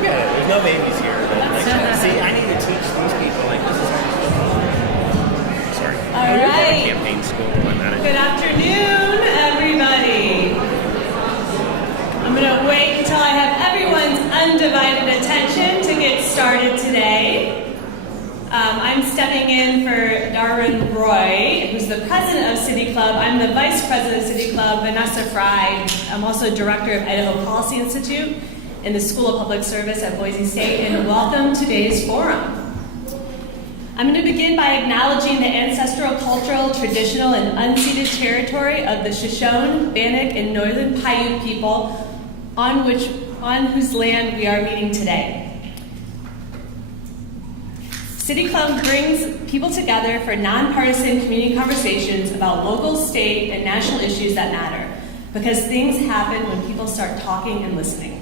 look at it. There's no babies here. See, I need to teach these people, like, this is how you do. Sorry. All right. Campaign school on that. Good afternoon, everybody. I'm going to wait until I have everyone's undivided attention to get started today. I'm stepping in for Darwin Roy, who's the president of City Club. I'm the vice president of City Club, Vanessa Fry. I'm also director of Idaho Policy Institute in the School of Public Service at Boise State, and welcome to today's forum. I'm going to begin by acknowledging the ancestral, cultural, traditional, and unceded territory of the Shoshone, Bannock, and Northern Paiute people on whose land we are meeting today. City Club brings people together for nonpartisan community conversations about local, state, and national issues that matter, because things happen when people start talking and listening.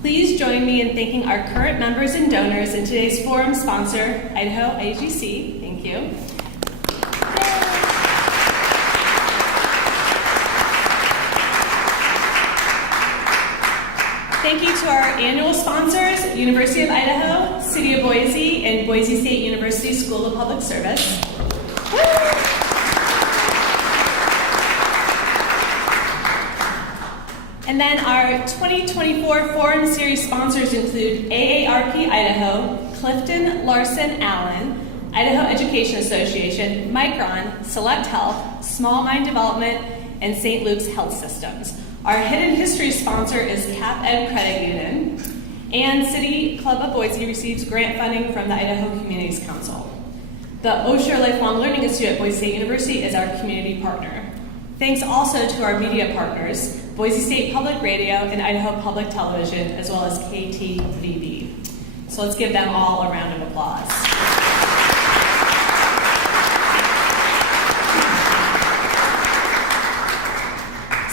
Please join me in thanking our current members and donors and today's forum sponsor, Idaho IGC. Thank you. Thank you to our annual sponsors, University of Idaho, City of Boise, and Boise State University School of Public Service. And then our 2024 Forum Series sponsors include AARP Idaho, Clifton Larson Allen, Idaho Education Association, Micron, Select Health, Small Mine Development, and St. Luke's Health Systems. Our hidden history sponsor is Cap Ed Credit Union, and City Club of Boise receives grant funding from the Idaho Communities Council. The Osher Lifelong Learning Institute at Boise State University is our community partner. Thanks also to our media partners, Boise State Public Radio and Idaho Public Television, as well as KTVB. So let's give them all a round of applause.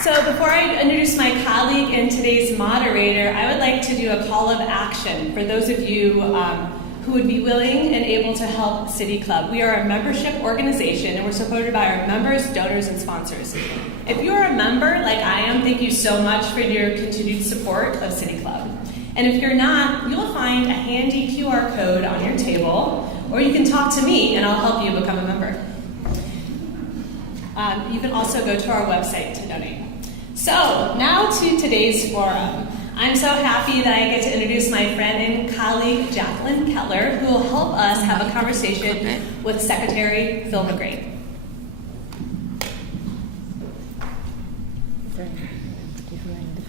So before I introduce my colleague and today's moderator, I would like to do a call of action for those of you who would be willing and able to help City Club. We are a membership organization, and we're supported by our members, donors, and sponsors. If you're a member, like I am, thank you so much for your continued support of City Club. And if you're not, you'll find a handy QR code on your table, or you can talk to me, and I'll help you become a member. You can also go to our website to donate. So, now to today's forum. I'm so happy that I get to introduce my friend and colleague, Jacqueline Kettler, who will help us have a conversation with Secretary Phil McGrane.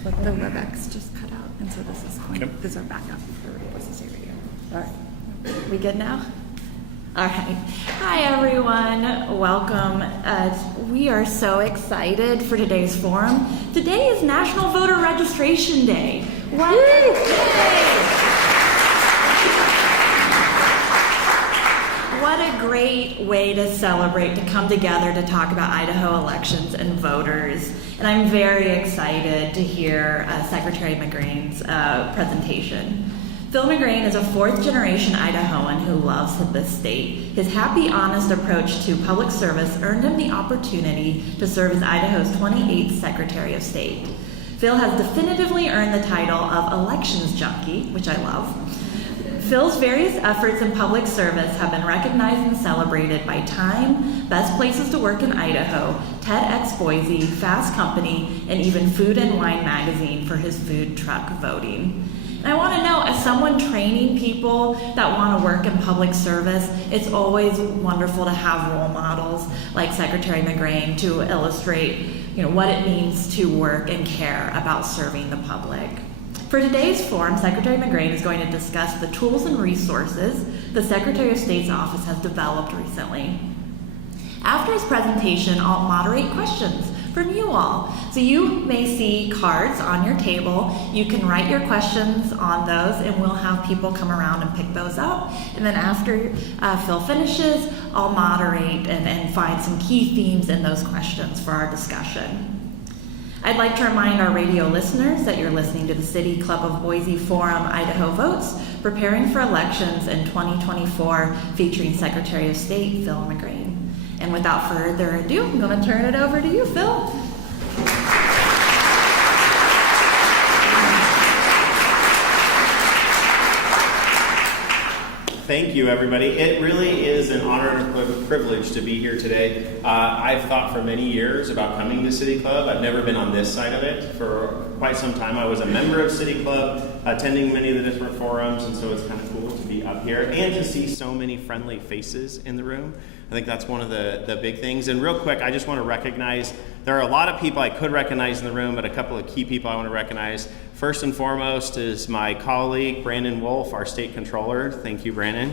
The WebEx just cut out, and so this is going. Yep. This is our backup for Boise State Radio. All right, we good now? All right. Hi, everyone. Welcome. We are so excited for today's forum. Today is National Voter Registration Day. What a day! What a great way to celebrate, to come together to talk about Idaho elections and voters. And I'm very excited to hear Secretary McGrane's presentation. Phil McGrane is a fourth-generation Idahoan who loves this state. His happy, honest approach to public service earned him the opportunity to serve as Idaho's 28th Secretary of State. Phil has definitively earned the title of elections junkie, which I love. Phil's various efforts in public service have been recognized and celebrated by Time, Best Places to Work in Idaho, TEDx Boise, Fast Company, and even Food and Wine magazine for his food truck voting. And I want to know, as someone training people that want to work in public service, it's always wonderful to have role models like Secretary McGrane to illustrate, what it means to work and care about serving the public. For today's forum, Secretary McGrane is going to discuss the tools and resources the Secretary of State's office has developed recently. After his presentation, I'll moderate questions from you all. So you may see cards on your table. You can write your questions on those, and we'll have people come around and pick those up. And then after Phil finishes, I'll moderate and find some key themes in those questions for our discussion. I'd like to remind our radio listeners that you're listening to the City Club of Boise Forum, Idaho Votes, preparing for elections in 2024, featuring Secretary of State Phil McGrane. And without further ado, I'm going to turn it over to you, Phil. Thank you, everybody. It really is an honor and a privilege to be here today. I've thought for many years about coming to City Club. I've never been on this side of it for quite some time. I was a member of City Club, attending many of the different forums, and so it's kind of cool to be up here and to see so many friendly faces in the room. I think that's one of the big things. And real quick, I just want to recognize, there are a lot of people I could recognize in the room, but a couple of key people I want to recognize. First and foremost is my colleague, Brandon Wolf, our state controller. Thank you, Brandon.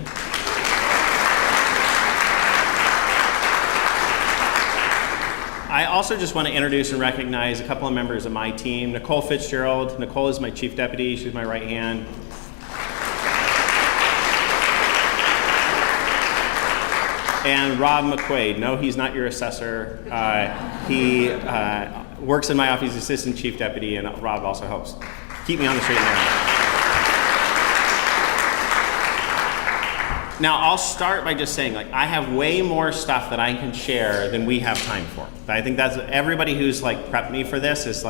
I also just want to introduce and recognize a couple of members of my team. Nicole Fitzgerald. Nicole is my chief deputy. She's my right hand. And Rob McQuaid. No, he's not your assessor. He works in my office, assistant chief deputy, and Rob also helps keep me on the straight and narrow. Now, I'll start by just saying, I have way more stuff that I can share than we have time for. I think that's everybody who's prepped me for this is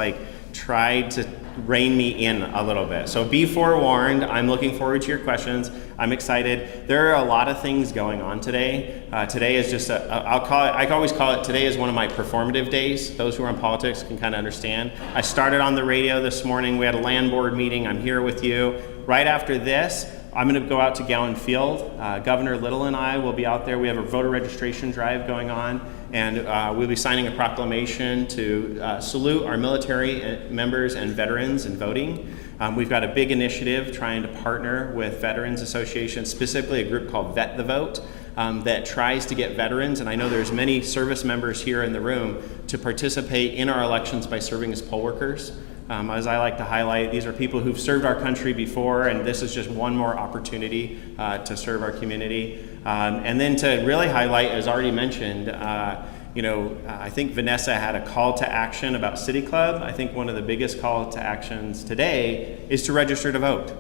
tried to rein me in a little bit. So be forewarned. I'm looking forward to your questions. I'm excited. There are a lot of things going on today. Today is just I always call it, today is one of my performative days. Those who are in politics can kind of understand. I started on the radio this morning. We had a land board meeting. I'm here with you. Right after this, I'm going to go out to Gowan Field. Governor Little and I will be out there. We have a voter registration drive going on, and we'll be signing a proclamation to salute our military members and veterans in voting. We've got a big initiative trying to partner with Veterans Associations, specifically a group called Vet the Vote, that tries to get veterans, and I know there's many service members here in the room, to participate in our elections by serving as poll workers. As I like to highlight, these are people who've served our country before, and this is just one more opportunity to serve our community. And then to really highlight, as already mentioned, I think Vanessa had a call to action about City Club. I think one of the biggest call to actions today is to register to vote.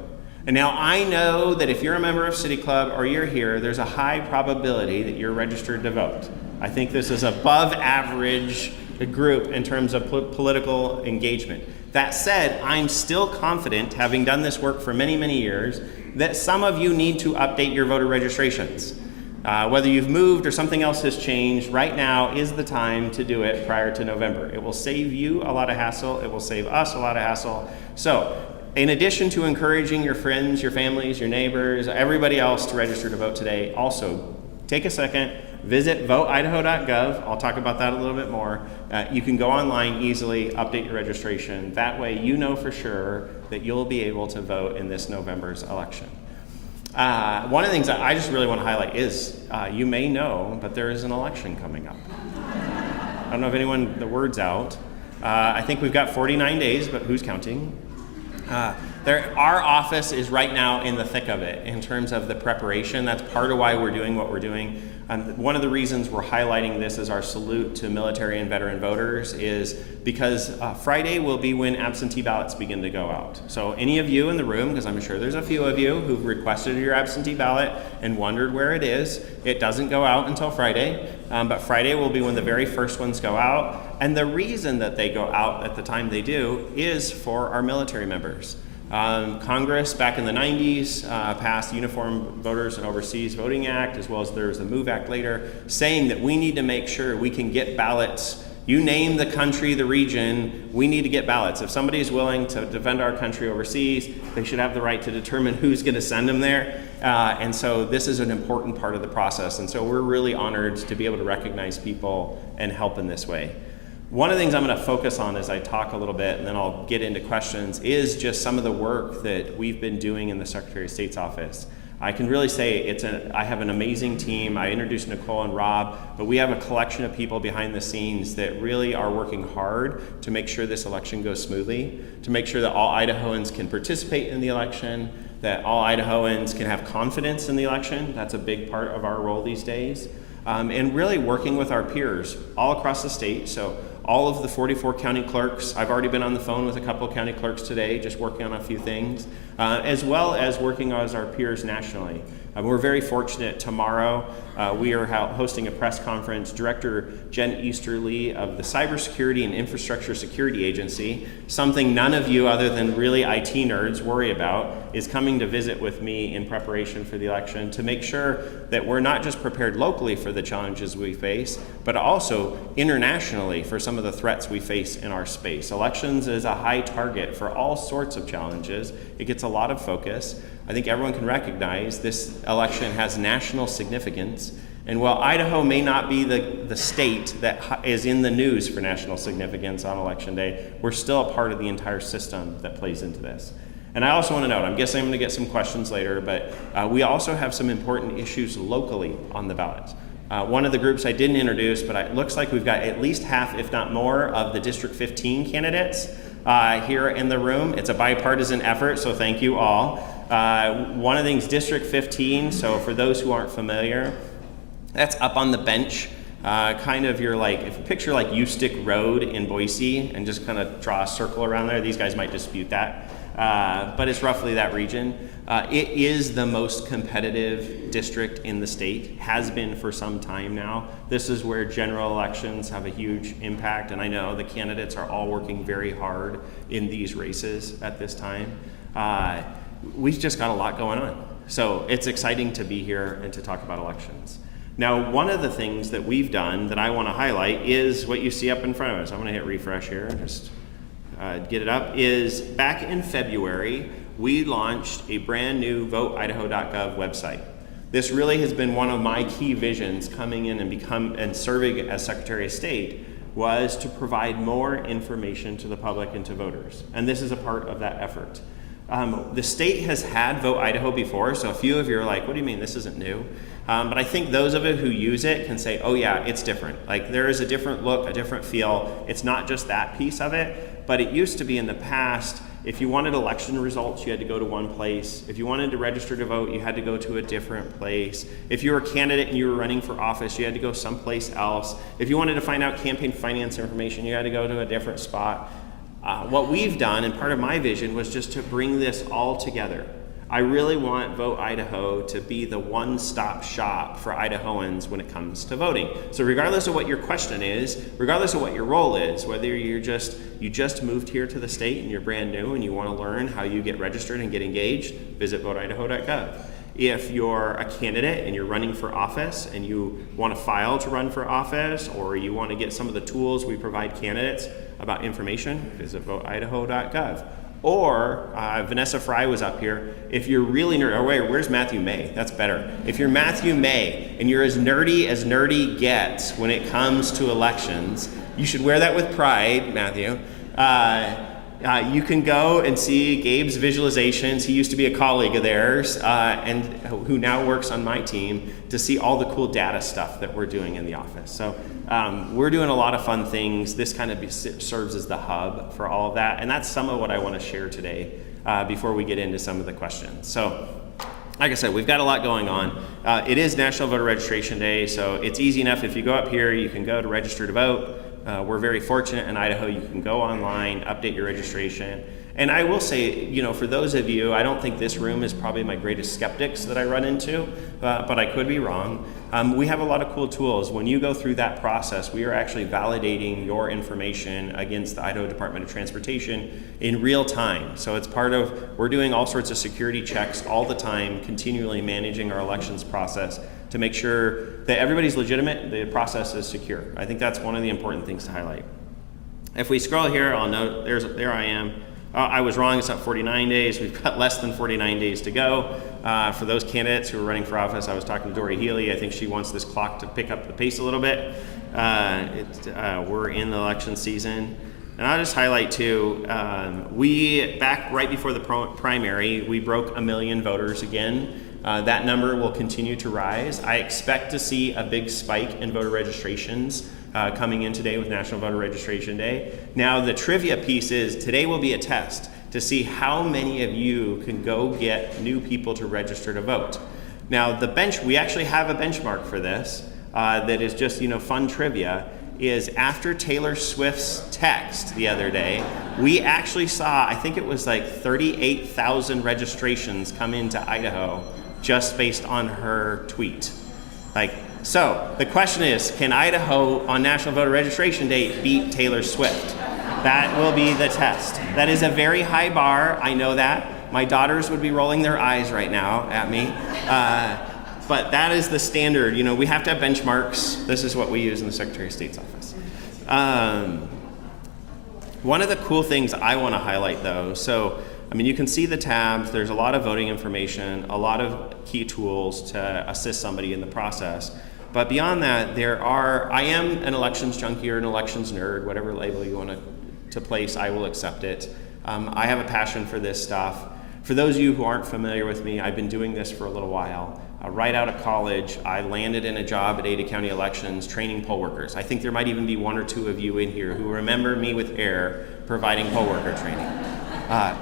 And now I know that if you're a member of City Club or you're here, there's a high probability that you're registered to vote. I think this is above average group in terms of political engagement. That said, I'm still confident, having done this work for many, many years, that some of you need to update your voter registrations. Whether you've moved or something else has changed, right now is the time to do it prior to November. It will save you a lot of hassle. It will save us a lot of hassle. So, in addition to encouraging your friends, your families, your neighbors, everybody else to register to vote today, also take a second, visit voteidaho.gov. I'll talk about that a little bit more. You can go online easily, update your registration. That way you know for sure that you'll be able to vote in this November's election. One of the things that I just really want to highlight is, you may know, but there is an election coming up. I don't know if the word's out. I think we've got 49 days, but who's counting? Our office is right now in the thick of it in terms of the preparation. That's part of why we're doing what we're doing. One of the reasons we're highlighting this as our salute to military and veteran voters is because Friday will be when absentee ballots begin to go out. So any of you in the room, because I'm sure there's a few of you who've requested your absentee ballot and wondered where it is, it doesn't go out until Friday, but Friday will be when the very first ones go out. And the reason that they go out at the time they do is for our military members. Congress back in the 90s passed the Uniform Voters and Overseas Voting Act, as well as there was the MOVE Act later, saying that we need to make sure we can get ballots. You name the country, the region, we need to get ballots. If somebody is willing to defend our country overseas, they should have the right to determine who's going to send them there. And so this is an important part of the process. And so we're really honored to be able to recognize people and help in this way. One of the things I'm going to focus on as I talk a little bit, and then I'll get into questions, is just some of the work that we've been doing in the Secretary of State's office. I can really say I have an amazing team. I introduced Nicole and Rob, but we have a collection of people behind the scenes that really are working hard to make sure this election goes smoothly, to make sure that all Idahoans can participate in the election, that all Idahoans can have confidence in the election. That's a big part of our role these days. And really working with our peers all across the state. So all of the 44 county clerks, I've already been on the phone with a couple of county clerks today, just working on a few things, as well as working as our peers nationally. We're very fortunate. Tomorrow we are hosting a press conference. Director Jen Easterly of the Cybersecurity and Infrastructure Security Agency, something none of you other than really IT nerds worry about, is coming to visit with me in preparation for the election to make sure that we're not just prepared locally for the challenges we face, but also internationally for some of the threats we face in our space. Elections is a high target for all sorts of challenges. It gets a lot of focus. I think everyone can recognize this election has national significance. And while Idaho may not be the state that is in the news for national significance on Election Day, we're still a part of the entire system that plays into this. And I also want to note, I'm guessing I'm going to get some questions later, but we also have some important issues locally on the ballot. One of the groups I didn't introduce, but it looks like we've got at least half, if not more, of the District 15 candidates here in the room. It's a bipartisan effort, so thank you all. One of the things, District 15, so for those who aren't familiar, that's up on the bench. Kind of you're like, if you picture like Ustick Road in Boise and just kind of draw a circle around there, these guys might dispute that. But it's roughly that region. It is the most competitive district in the state, has been for some time now. This is where general elections have a huge impact, and I know the candidates are all working very hard in these races at this time. We've just got a lot going on. So it's exciting to be here and to talk about elections. Now, one of the things that we've done that I want to highlight is what you see up in front of us. I'm going to hit refresh here, just get it up, is back in February, we launched a brand new voteidaho.gov website. This really has been one of my key visions coming in and serving as Secretary of State, was to provide more information to the public and to voters. And this is a part of that effort. The state has had Vote Idaho before, so a few of you are like, what do you mean, this isn't new? But I think those of you who use it can say, oh yeah, it's different. Like there is a different look, a different feel. It's not just that piece of it, but it used to be in the past, if you wanted election results, you had to go to one place. If you wanted to register to vote, you had to go to a different place. If you were a candidate and you were running for office, you had to go someplace else. If you wanted to find out campaign finance information, you had to go to a different spot. What we've done, and part of my vision, was just to bring this all together. I really want Vote Idaho to be the one-stop shop for Idahoans when it comes to voting. So regardless of what your question is, regardless of what your role is, whether you just moved here to the state and you're brand new and you want to learn how you get registered and get engaged, visit voteidaho.gov. If you're a candidate and you're running for office and you want to file to run for office, or you want to get some of the tools we provide candidates about information, visit voteidaho.gov. Or Vanessa Fry was up here. If you're really nerdy, oh wait, where's Matthew May? That's better. If you're Matthew May and you're as nerdy gets when it comes to elections, you should wear that with pride, Matthew. You can go and see Gabe's visualizations. He used to be a colleague of theirs and who now works on my team, to see all the cool data stuff that we're doing in the office. So we're doing a lot of fun things. This kind of serves as the hub for all of that. And that's some of what I want to share today before we get into some of the questions. So like I said, we've got a lot going on. It is National Voter Registration Day, so it's easy enough. If you go up here, you can go to register to vote. We're very fortunate in Idaho. You can go online, update your registration. And I will say, you know, for those of you, I don't think this room is probably my greatest skeptics that I run into, but I could be wrong. We have a lot of cool tools. When you go through that process, we are actually validating your information against the Idaho Department of Transportation in real time. So it's part of, we're doing all sorts of security checks all the time, continually managing our elections process to make sure that everybody's legitimate, the process is secure. I think that's one of the important things to highlight. If we scroll here, I'll note, there I am. I was wrong, it's not 49 days. We've got less than 49 days to go. For those candidates who are running for office, I was talking to Dory Healy. I think she wants this clock to pick up the pace a little bit. We're in the election season. And I'll just highlight too, back right before the primary, we broke 1 million voters again. That number will continue to rise. I expect to see a big spike in voter registrations coming in today with National Voter Registration Day. Now the trivia piece is, today will be a test to see how many of you can go get new people to register to vote. Now we actually have a benchmark for this that is just, fun trivia, is after Taylor Swift's text the other day, we actually saw, I think it was like 38,000 registrations come into Idaho just based on her tweet. Like, so the question is, can Idaho on National Voter Registration Day beat Taylor Swift? That will be the test. That is a very high bar, I know that. My daughters would be rolling their eyes right now at me. But that is the standard. You know, we have to have benchmarks. This is what we use in the Secretary of State's office. One of the cool things I want to highlight, though, so, I mean, you can see the tabs. There's a lot of voting information, a lot of key tools to assist somebody in the process. But beyond that, I am an elections junkie or an elections nerd, whatever label you want to place, I will accept it. I have a passion for this stuff. For those of you who aren't familiar with me, I've been doing this for a little while. Right out of college, I landed in a job at Ada County Elections training poll workers. I think there might even be one or two of you in here who remember me with air providing poll worker training.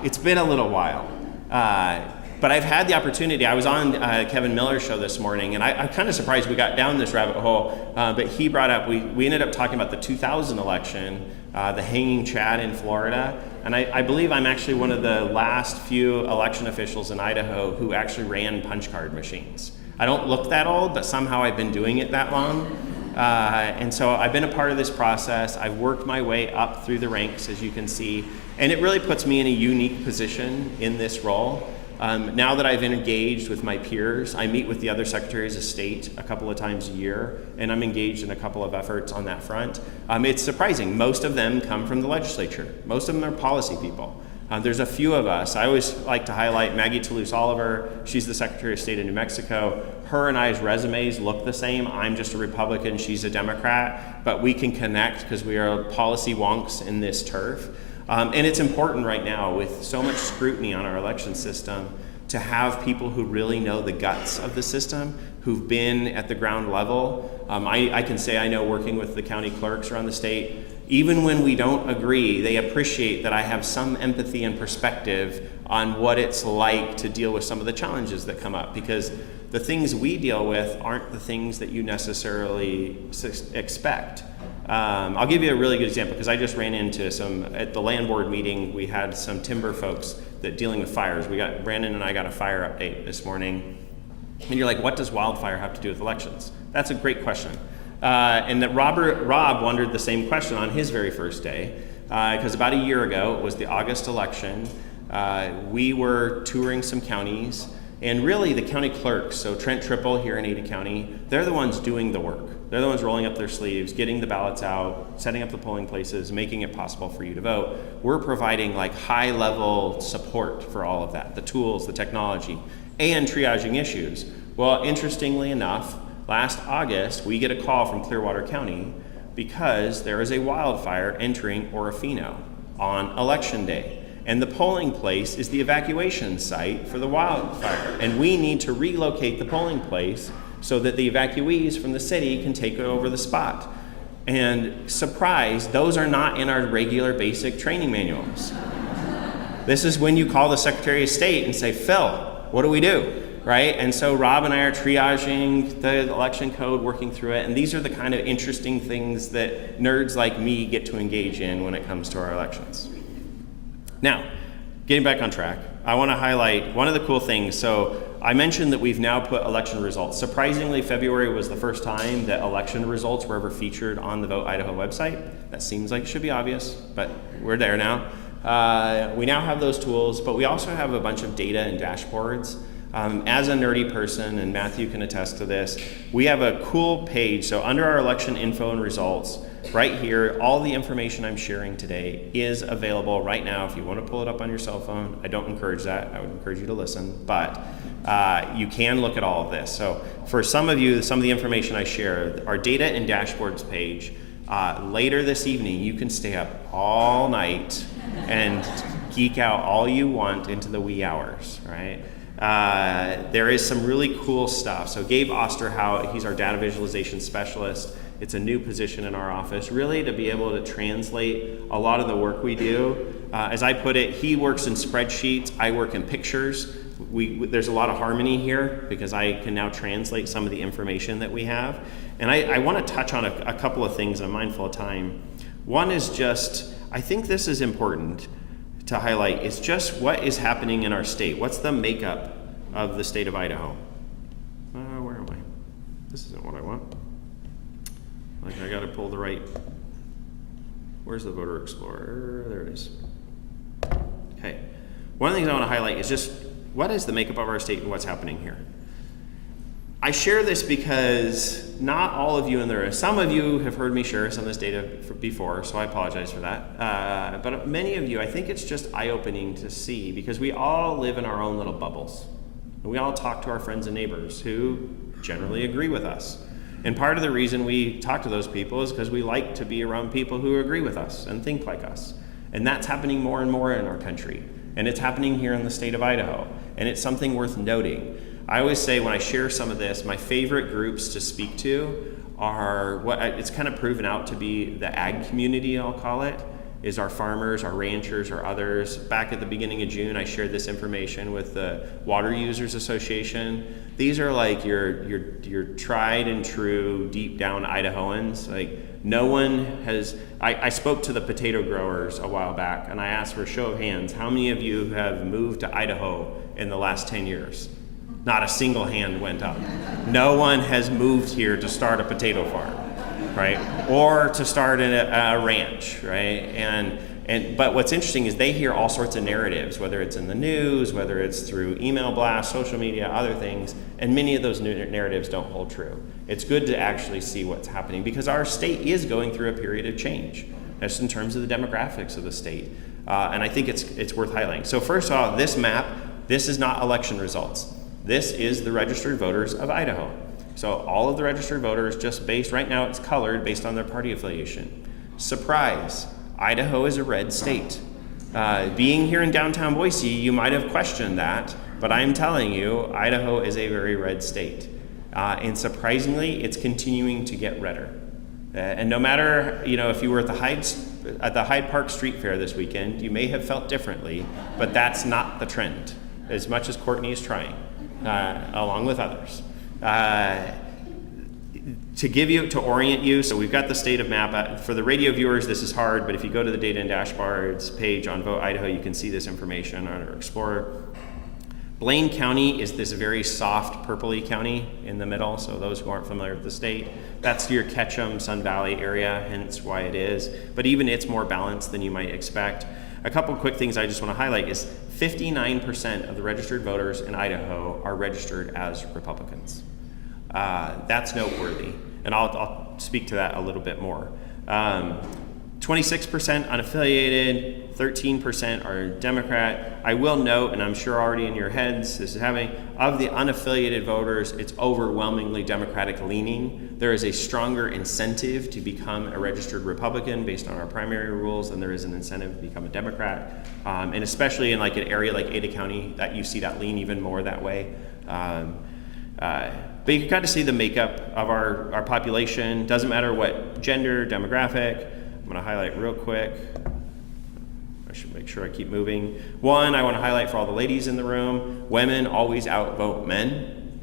It's been a little while. But I've had the opportunity. I was on Kevin Miller's show this morning, and I'm kind of surprised we got down this rabbit hole, but he brought up, we ended up talking about the 2000 election, the hanging Chad in Florida, and I believe I'm actually one of the last few election officials in Idaho who actually ran punch card machines. I don't look that old, but somehow I've been doing it that long. And so I've been a part of this process. I've worked my way up through the ranks, as you can see, and it really puts me in a unique position in this role. Now that I've engaged with my peers, I meet with the other secretaries of state a couple of times a year, and I'm engaged in a couple of efforts on that front. It's surprising. Most of them come from the legislature. Most of them are policy people. There's a few of us. I always like to highlight Maggie Toulouse-Oliver. She's the Secretary of State of New Mexico. Her and I's resumes look the same. I'm just a Republican, she's a Democrat, but we can connect because we are policy wonks in this turf. And it's important right now with so much scrutiny on our election system to have people who really know the guts of the system, who've been at the ground level. I can say I know, working with the county clerks around the state, even when we don't agree, they appreciate that I have some empathy and perspective on what it's like to deal with some of the challenges that come up, because the things we deal with aren't the things that you necessarily expect. I'll give you a really good example, because I just ran into at the land board meeting, we had some timber folks that dealing with fires. Brandon and I got a fire update this morning, and you're like, what does wildfire have to do with elections? That's a great question. And that Rob wondered the same question on his very first day, because about a year ago, it was the August election. We were touring some counties, and really the county clerks, so Trent Triple here in Ada County, they're the ones doing the work. They're the ones rolling up their sleeves, getting the ballots out, setting up the polling places, making it possible for you to vote. We're providing like high level support for all of that, the tools, the technology, and triaging issues. Well, interestingly enough, last August, we get a call from Clearwater County because there is a wildfire entering Orofino on election day. And the polling place is the evacuation site for the wildfire. And we need to relocate the polling place so that the evacuees from the city can take over the spot. And surprise, those are not in our regular basic training manuals. This is when you call the Secretary of State and say, Phil, what do we do? Right? And so Rob and I are triaging the election code, working through it, and these are the kind of interesting things that nerds like me get to engage in when it comes to our elections. Now, getting back on track, I want to highlight one of the cool things. So I mentioned that we've now put election results. Surprisingly, February was the first time that election results were ever featured on the Vote Idaho website. That seems like it should be obvious, but we're there now. We now have those tools, but we also have a bunch of data and dashboards. As a nerdy person, and Matthew can attest to this, we have a cool page. So under our election info and results, right here, all the information I'm sharing today is available right now. If you want to pull it up on your cell phone, I don't encourage that. I would encourage you to listen, but you can look at all of this. So for some of you, some of the information I share, our data and dashboards page, later this evening, you can stay up all night and geek out all you want into the wee hours, right? There is some really cool stuff. So Gabe Osterhout, he's our data visualization specialist. It's a new position in our office, really to be able to translate a lot of the work we do. As I put it, he works in spreadsheets, I work in pictures. There's a lot of harmony here because I can now translate some of the information that we have. And I want to touch on a couple of things. I'm mindful of time. One is just, I think this is important to highlight, is just what is happening in our state. What's the makeup of the state of Idaho? This isn't what I want. Like, I gotta pull the right, where's the voter explorer? There it is. Okay. One of the things I want to highlight is just what is the makeup of our state and what's happening here. I share this because not all of you, and there are some of you have heard me share some of this data before, so I apologize for that. But many of you, I think it's just eye-opening to see, because we all live in our own little bubbles. And we all talk to our friends and neighbors who generally agree with us. And part of the reason we talk to those people is because we like to be around people who agree with us and think like us. And that's happening more and more in our country. And it's happening here in the state of Idaho. And it's something worth noting. I always say when I share some of this, my favorite groups to speak to are what it's kind of proven out to be the ag community, I'll call it, is our farmers, our ranchers, or others. Back at the beginning of June, I shared this information with the Water Users Association. These are like your tried and true, deep down Idahoans. Like, no one has, I spoke to the potato growers a while back, and I asked for a show of hands, how many of you have moved to Idaho in the last 10 years? Not a single hand went up. No one has moved here to start a potato farm, right? Or to start a ranch, right? But what's interesting is they hear all sorts of narratives, whether it's in the news, whether it's through email blasts, social media, other things, and many of those narratives don't hold true. It's good to actually see what's happening because our state is going through a period of change, just in terms of the demographics of the state. And I think it's worth highlighting. So first of all, this map, this is not election results. This is the registered voters of Idaho. So all of the registered voters, just based, right now it's colored based on their party affiliation. Surprise, Idaho is a red state. Being here in downtown Boise, you might have questioned that, but I'm telling you, Idaho is a very red state. And surprisingly, it's continuing to get redder. And no matter, if you were at the Hyde Park Street Fair this weekend, you may have felt differently, but that's not the trend, as much as Courtney is trying. Along with others. To orient you, so we've got the state of map. For the radio viewers, this is hard, but if you go to the Data and Dashboards page on Vote Idaho, you can see this information on our Explorer. Blaine County is this very soft purpley county in the middle, so those who aren't familiar with the state, that's your Ketchum, Sun Valley area, hence why it is. But even it's more balanced than you might expect. A couple quick things I just want to highlight is 59% of the registered voters in Idaho are registered as Republicans. That's noteworthy, and I'll speak to that a little bit more. 26% unaffiliated, 13% are Democrat. I will note, and I'm sure already in your heads, this is happening, of the unaffiliated voters, it's overwhelmingly Democratic leaning. There is a stronger incentive to become a registered Republican based on our primary rules than there is an incentive to become a Democrat. And especially in like an area like Ada County, that you see that lean even more that way. But you can kind of see the makeup of our population. Doesn't matter what gender, demographic. I'm going to highlight real quick. I should make sure I keep moving. One, I want to highlight for all the ladies in the room, women always outvote men,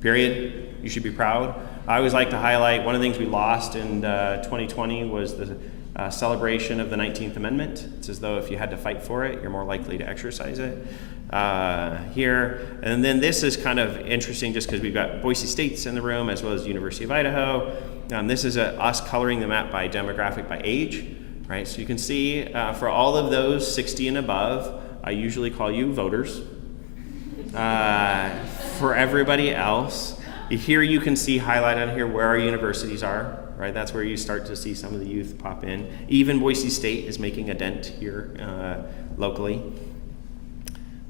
period. You should be proud. I always like to highlight one of the things we lost in 2020 was the celebration of the 19th Amendment. It's as though if you had to fight for it, you're more likely to exercise it. Here. And then this is kind of interesting just because we've got Boise State's in the room as well as University of Idaho. This is us coloring the map by demographic by age, right? So you can see for all of those 60 and above, I usually call you voters. For everybody else, here you can see highlighted on here where our universities are, right? That's where you start to see some of the youth pop in. Even Boise State is making a dent here locally.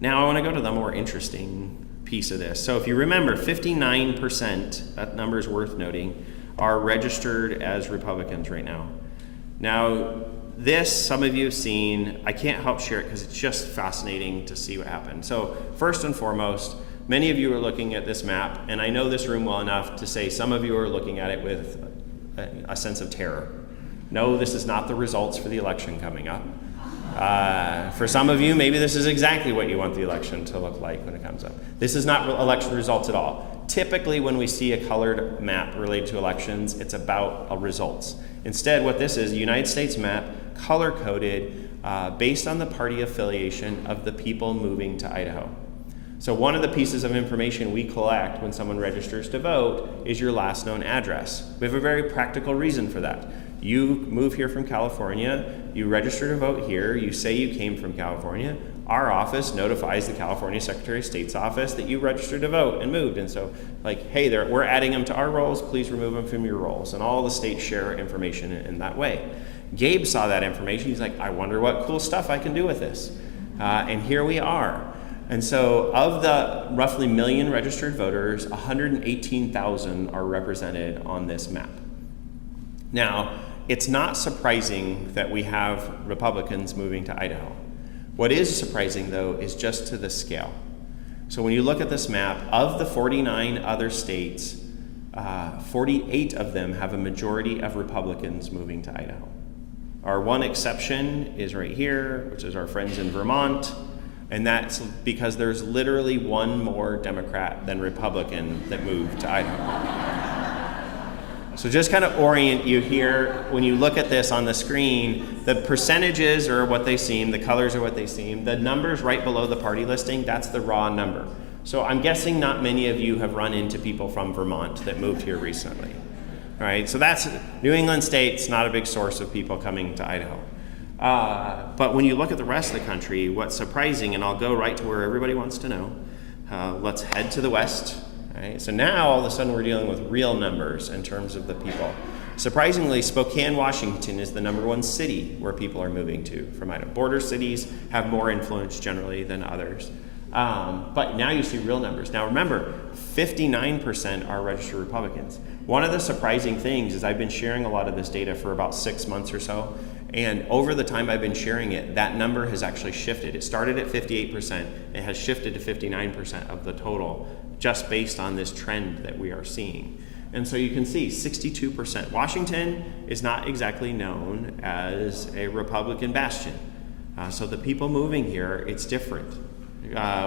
Now I want to go to the more interesting piece of this. So if you remember, 59%, that number is worth noting, are registered as Republicans right now. Now, this, some of you have seen, I can't help share it because it's just fascinating to see what happened. So first and foremost, many of you are looking at this map, and I know this room well enough to say some of you are looking at it with a sense of terror. No, this is not the results for the election coming up. For some of you, maybe this is exactly what you want the election to look like when it comes up. This is not election results at all. Typically, when we see a colored map related to elections, it's about results. Instead, what this is, a United States map, color-coded based on the party affiliation of the people moving to Idaho. So one of the pieces of information we collect when someone registers to vote is your last known address. We have a very practical reason for that. You move here from California, you register to vote here, you say you came from California, our office notifies the California Secretary of State's office that you registered to vote and moved. And so, like, hey, we're adding them to our rolls, please remove them from your rolls. And all the states share information in that way. Gabe saw that information, he's like, I wonder what cool stuff I can do with this. And here we are. And so of the roughly 1 million registered voters, 118,000 are represented on this map. Now, it's not surprising that we have Republicans moving to Idaho. What is surprising, though, is just to the scale. So when you look at this map, of the 49 other states, 48 of them have a majority of Republicans moving to Idaho. Our one exception is right here, which is our friends in Vermont, and that's because there's literally one more Democrat than Republican that moved to Idaho. So just kind of orient you here, when you look at this on the screen, the percentages are what they seem, the colors are what they seem, the numbers right below the party listing, that's the raw number. So I'm guessing not many of you have run into people from Vermont that moved here recently. All right, so that's New England state's not a big source of people coming to Idaho. But when you look at the rest of the country, what's surprising, and I'll go right to where everybody wants to know, let's head to the west. Right? So now all of a sudden we're dealing with real numbers in terms of the people. Surprisingly, Spokane, Washington is the #1 city where people are moving to from Idaho. Border cities have more influence generally than others. But now you see real numbers. Now remember, 59% are registered Republicans. One of the surprising things is I've been sharing a lot of this data for about 6 months or so, and over the time I've been sharing it, that number has actually shifted. It started at 58%, it has shifted to 59% of the total, just based on this trend that we are seeing. And so you can see 62%. Washington is not exactly known as a Republican bastion. So the people moving here, it's different.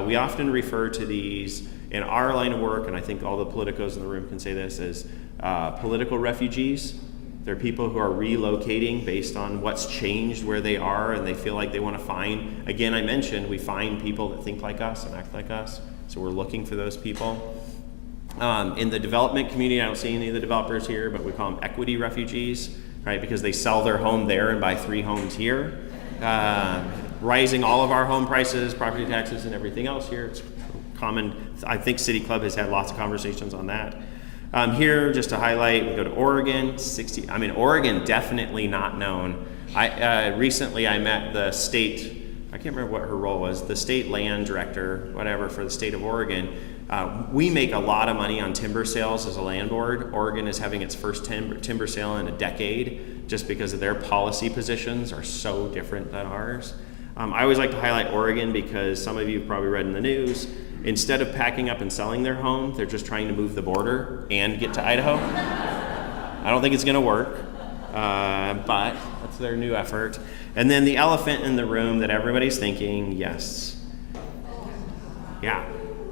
We often refer to these in our line of work, and I think all the politicos in the room can say this, as political refugees. They're people who are relocating based on what's changed where they are, and they feel like they want to find, again, I mentioned, we find people that think like us and act like us, so we're looking for those people. In the development community, I don't see any of the developers here, but we call them equity refugees, right? Because they sell their home there and buy 3 homes here. Rising all of our home prices, property taxes, and everything else here. It's common. I think City Club has had lots of conversations on that. Here, just to highlight, we go to Oregon. Oregon definitely not known. Recently I met the state, I can't remember what her role was, the state land director, whatever, for the state of Oregon. We make a lot of money on timber sales as a land board. Oregon is having its first timber sale in a decade, just because of their policy positions are so different than ours. I always like to highlight Oregon because some of you have probably read in the news, instead of packing up and selling their home, they're just trying to move the border and get to Idaho. I don't think it's gonna work, but that's their new effort. And then the elephant in the room that everybody's thinking, yes. Yeah.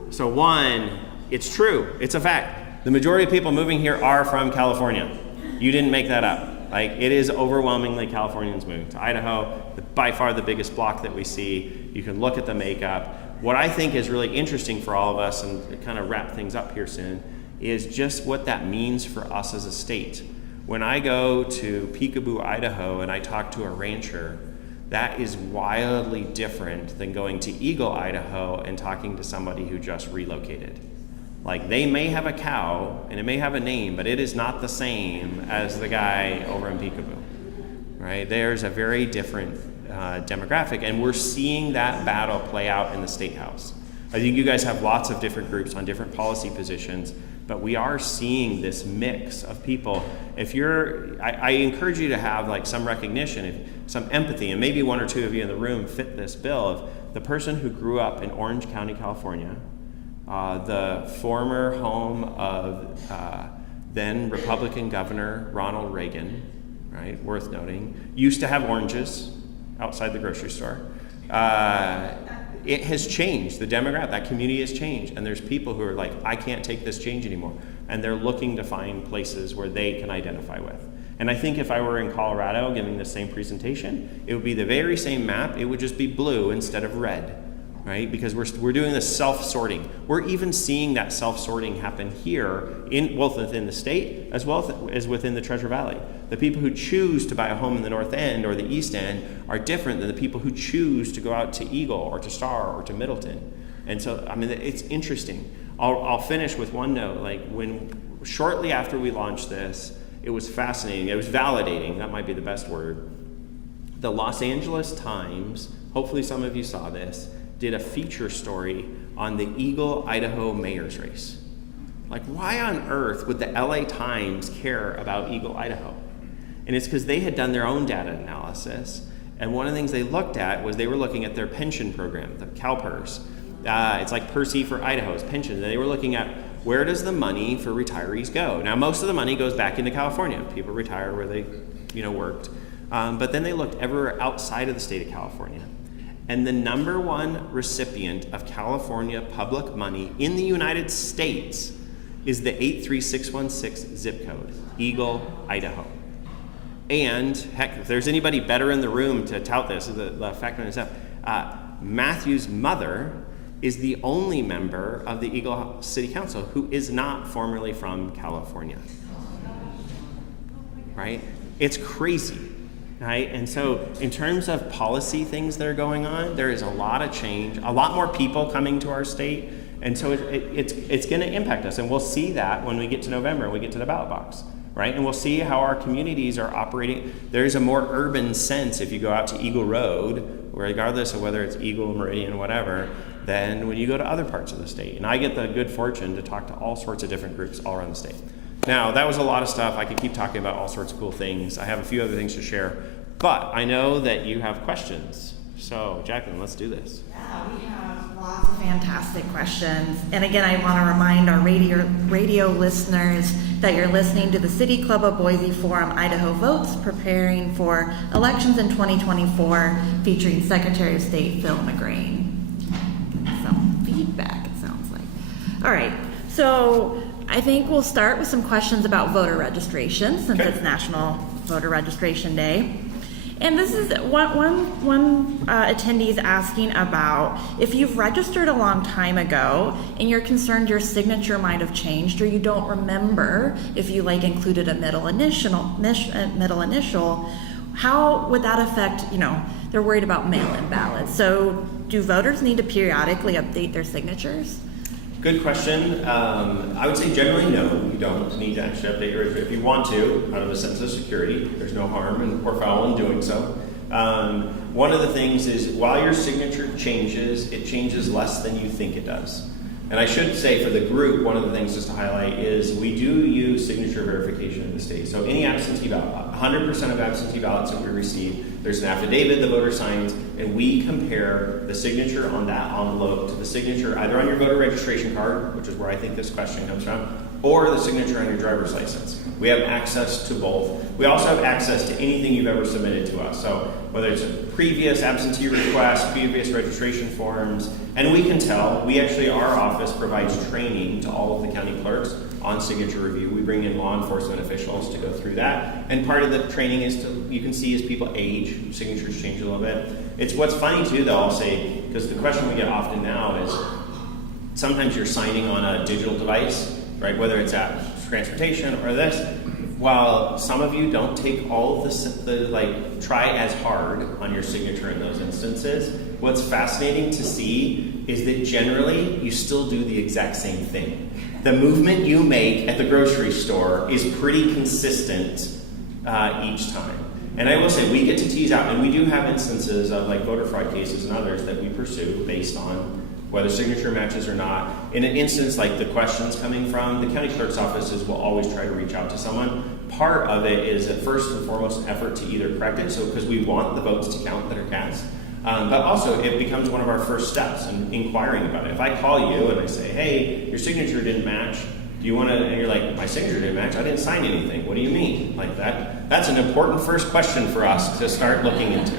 So one, it's true, it's a fact. The majority of people moving here are from California. You didn't make that up. Like, it is overwhelmingly Californians moving to Idaho, by far the biggest block that we see. You can look at the makeup. What I think is really interesting for all of us, and to kind of wrap things up here soon, is just what that means for us as a state. When I go to Peekaboo, Idaho, and I talk to a rancher, that is wildly different than going to Eagle, Idaho, and talking to somebody who just relocated. Like, they may have a cow, and it may have a name, but it is not the same as the guy over in Peekaboo, right? There's a very different demographic, and we're seeing that battle play out in the State House. I think you guys have lots of different groups on different policy positions, but we are seeing this mix of people. I encourage you to have like some recognition, some empathy, and maybe 1 or 2 of you in the room fit this bill of the person who grew up in Orange County, California, the former home of then Republican Governor Ronald Reagan, right, worth noting, used to have oranges outside the grocery store. It has changed, the demographic, that community has changed, and there's people who are like, I can't take this change anymore, and they're looking to find places where they can identify with. And I think if I were in Colorado giving the same presentation, it would be the very same map, it would just be blue instead of red, right? Because we're doing this self-sorting. We're even seeing that self-sorting happen here, both within the state as well as within the Treasure Valley. The people who choose to buy a home in the North End or the East End are different than the people who choose to go out to Eagle or to Star or to Middleton. And so, I mean, it's interesting. I'll finish with one note. Like, shortly after we launched this, it was fascinating. It was validating. That might be the best word. The Los Angeles Times, hopefully some of you saw this, did a feature story on the Eagle, Idaho mayor's race. Like, why on earth would the LA Times care about Eagle, Idaho? And it's because they had done their own data analysis. And one of the things they looked at was they were looking at their pension program, the CalPERS. It's like Percy for Idaho's pension. And they were looking at where does the money for retirees go? Now, most of the money goes back into California. People retire where they, worked. But then they looked everywhere outside of the state of California. And the number one recipient of California public money in the United States is the 83616 zip code, Eagle, Idaho. And heck, if there's anybody better in the room to tout this, the fact on itself, Matthew's mother is the only member of the Eagle City Council who is not formerly from California. Right? It's crazy. Right? And so in terms of policy things that are going on, there is a lot of change, a lot more people coming to our state. And so it's going to impact us. And we'll see that when we get to November and we get to the ballot box. Right? And we'll see how our communities are operating. There's a more urban sense if you go out to Eagle Road, regardless of whether it's Eagle, Meridian, whatever, than when you go to other parts of the state. And I get the good fortune to talk to all sorts of different groups all around the state. Now, that was a lot of stuff. I could keep talking about all sorts of cool things. I have a few other things to share, but I know that you have questions. So, Jacqueline, let's do this. Yeah, we have lots of fantastic questions. And again, I want to remind our radio listeners that you're listening to the City Club of Boise Forum Idaho Votes, preparing for elections in 2024, featuring Secretary of State Phil McGrane. Some feedback, it sounds like. All right, so I think we'll start with some questions about voter registration, since it's National Voter Registration Day. And this is one attendee is asking about if you've registered a long time ago and you're concerned your signature might have changed, or you don't remember if you included a middle initial, how would that affect, they're worried about mail-in ballots. So do voters need to periodically update their signatures? Good question. I would say generally no, you don't need to actually update your registration. If you want to, out of a sense of security, there's no harm or foul in doing so. One of the things is while your signature changes, it changes less than you think it does. And I should say for the group, one of the things just to highlight is we do use signature verification in the state. So any absentee ballot, 100% of absentee ballots that we receive, there's an affidavit the voter signs, and we compare the signature on that envelope to the signature either on your voter registration card, which is where I think this question comes from, or the signature on your driver's license. We have access to both. We also have access to anything you've ever submitted to us. So whether it's a previous absentee request, previous registration forms, and we can tell, our office provides training to all of the county clerks on signature review. We bring in law enforcement officials to go through that. And part of the training is you can see as people age, signatures change a little bit. It's what's funny too, though, I'll say, because the question we get often now is sometimes you're signing on a digital device, right? Whether it's at transportation or this, while some of you don't take all of try as hard on your signature in those instances, what's fascinating to see is that generally you still do the exact same thing. The movement you make at the grocery store is pretty consistent each time. And I will say we get to tease out, and we do have instances of voter fraud cases and others that we pursue based on whether signature matches or not. In an instance like the questions coming from, the county clerk's offices will always try to reach out to someone. Part of it is at first and foremost an effort to either correct it, so because we want the votes to count that are cast, but also it becomes one of our first steps in inquiring about it. If I call you and I say, hey, your signature didn't match, do you want to, and you're like, my signature didn't match, I didn't sign anything, what do you mean? That's an important first question for us to start looking into.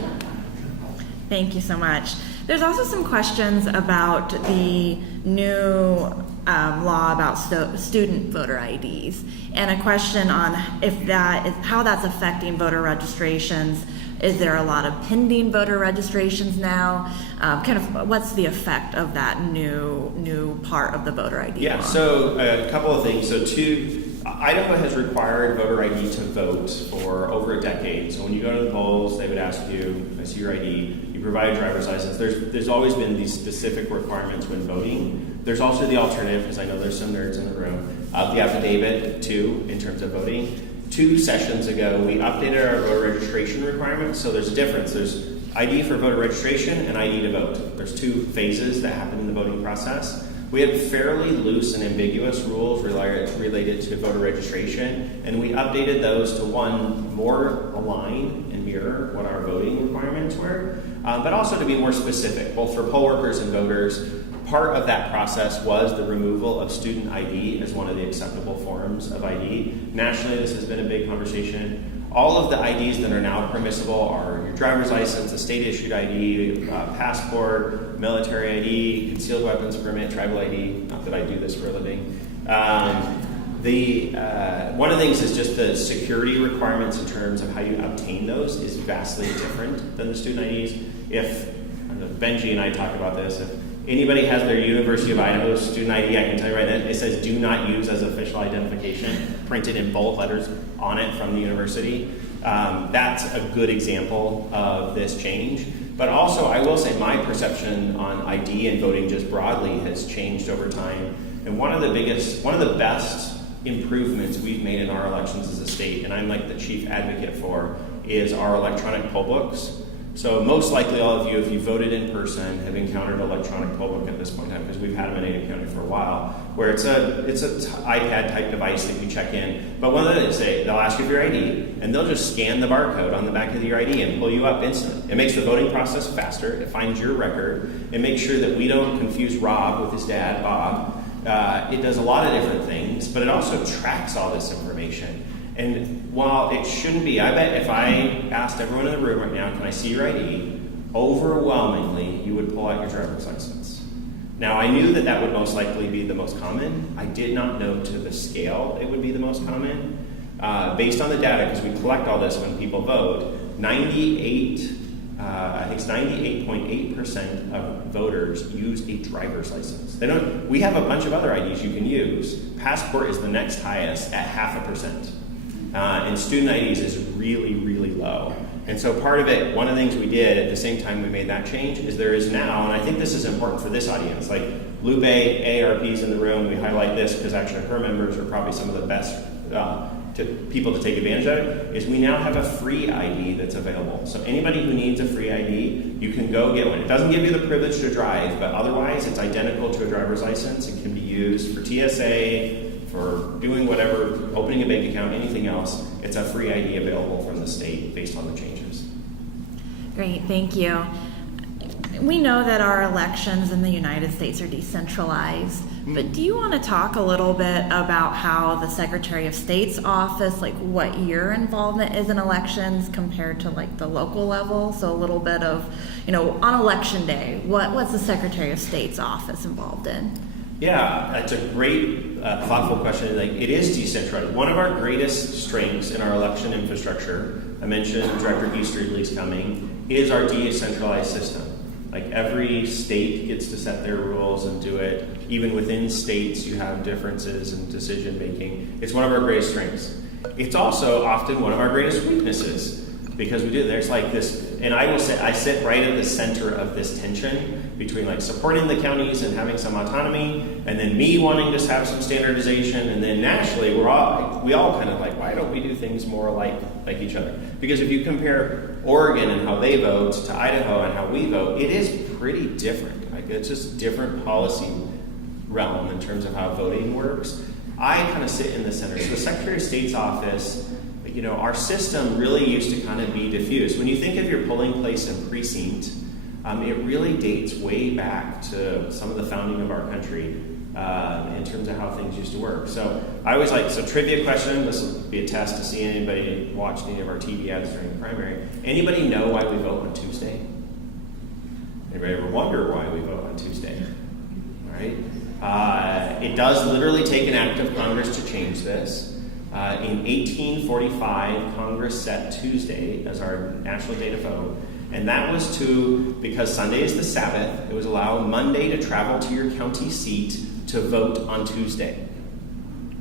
Thank you so much. There's also some questions about the new law about student voter IDs, and a question on how that's affecting voter registrations Is there a lot of pending voter registrations now? Kind of what's the effect of that new part of the voter ID Yeah, law? so a couple of things. So Idaho has required voter ID to vote for over a decade. So when you go to the polls, they would ask you, I see your ID, you provide a driver's license. There's always been these specific requirements when voting. There's also the alternative, because I know there's some nerds in the room, of the affidavit too, in terms of voting. 2 sessions ago, we updated our voter registration requirements. So there's a difference. There's ID for voter registration and ID to vote. There's 2 phases that happen in the voting process. We had fairly loose and ambiguous rules related to voter registration, and we updated those to, one, more align and mirror what our voting requirements were, but also to be more specific, both for poll workers and voters. Part of that process was the removal of student ID as one of the acceptable forms of ID. Nationally, this has been a big conversation. All of the IDs that are now permissible are your driver's license, a state-issued ID, passport, military ID, concealed weapons permit, tribal ID. Not that I do this for a living. One of the things is just the security requirements in terms of how you obtain those is vastly different than the student IDs. If Benji and I talk about this, if anybody has their University of Idaho student ID, I can tell you right now, it says do not use as official identification, printed in bold letters on it from the university. That's a good example of this change. But also, I will say my perception on ID and voting just broadly has changed over time. And one of the best improvements we've made in our elections as a state, and I'm like the chief advocate for, is our electronic poll books. So most likely all of you, if you voted in person, have encountered an electronic poll book at this point in time, because we've had them in Ada County for a while, where it's a iPad type device that you check in. But one of the things, they'll ask you for your ID, and they'll just scan the barcode on the back of your ID and pull you up instantly. It makes the voting process faster. It finds your record. It makes sure that we don't confuse Rob with his dad, Bob. It does a lot of different things, but it also tracks all this information. And while it shouldn't be, I bet if I asked everyone in the room right now, can I see your ID? Overwhelmingly, you would pull out your driver's license. Now, I knew that would most likely be the most common. I did not know to the scale it would be the most common. Based on the data, because we collect all this when people vote, 98.8% of voters use a driver's license. We have a bunch of other IDs you can use. Passport is the next highest at 0.5%. And student IDs is really, really low. And so part of it, one of the things we did at the same time we made that change is there is now, and I think this is important for this audience, like Lupe, AARP's in the room, we highlight this because actually her members are probably some of the best people to take advantage of it, is we now have a free ID that's available. So anybody who needs a free ID, you can go get one. It doesn't give you the privilege to drive, but otherwise it's identical to a driver's license. It can be used for TSA, for doing whatever, opening a bank account, anything else. It's a free ID available from the state based on the changes. Great, thank you. We know that our elections in the United States are decentralized, but do you want to talk a little bit about how the Secretary of State's office, like what your involvement is in elections compared to like the local level? So a little bit of, on election day, what's the Secretary of State's office involved in? Yeah, that's a great, thoughtful question. It is decentralized. One of our greatest strengths in our election infrastructure, I mentioned Director Easterly's coming, is our decentralized system. Every state gets to set their rules and do it. Even within states, you have differences in decision making. It's one of our greatest strengths. It's also often one of our greatest weaknesses, because there's this, and I will say, I sit right at the center of this tension between supporting the counties and having some autonomy, and then me wanting to have some standardization, and then nationally, we all kind of why don't we do things more like each other? Because if you compare Oregon and how they vote to Idaho and how we vote, it is pretty different. It's just a different policy realm in terms of how voting works. I kind of sit in the center. So the Secretary of State's office, our system really used to kind of be diffused. When you think of your polling place and precinct, it really dates way back to some of the founding of our country in terms of how things used to work. So I always trivia question, this will be a test to see anybody watched any of our TV ads during the primary. Anybody know why we vote on Tuesday? Anybody ever wonder why we vote on Tuesday? All right. It does literally take an act of Congress to change this. In 1845, Congress set Tuesday as our national day to vote. And that was because Sunday is the Sabbath, it was allow Monday to travel to your county seat to vote on Tuesday.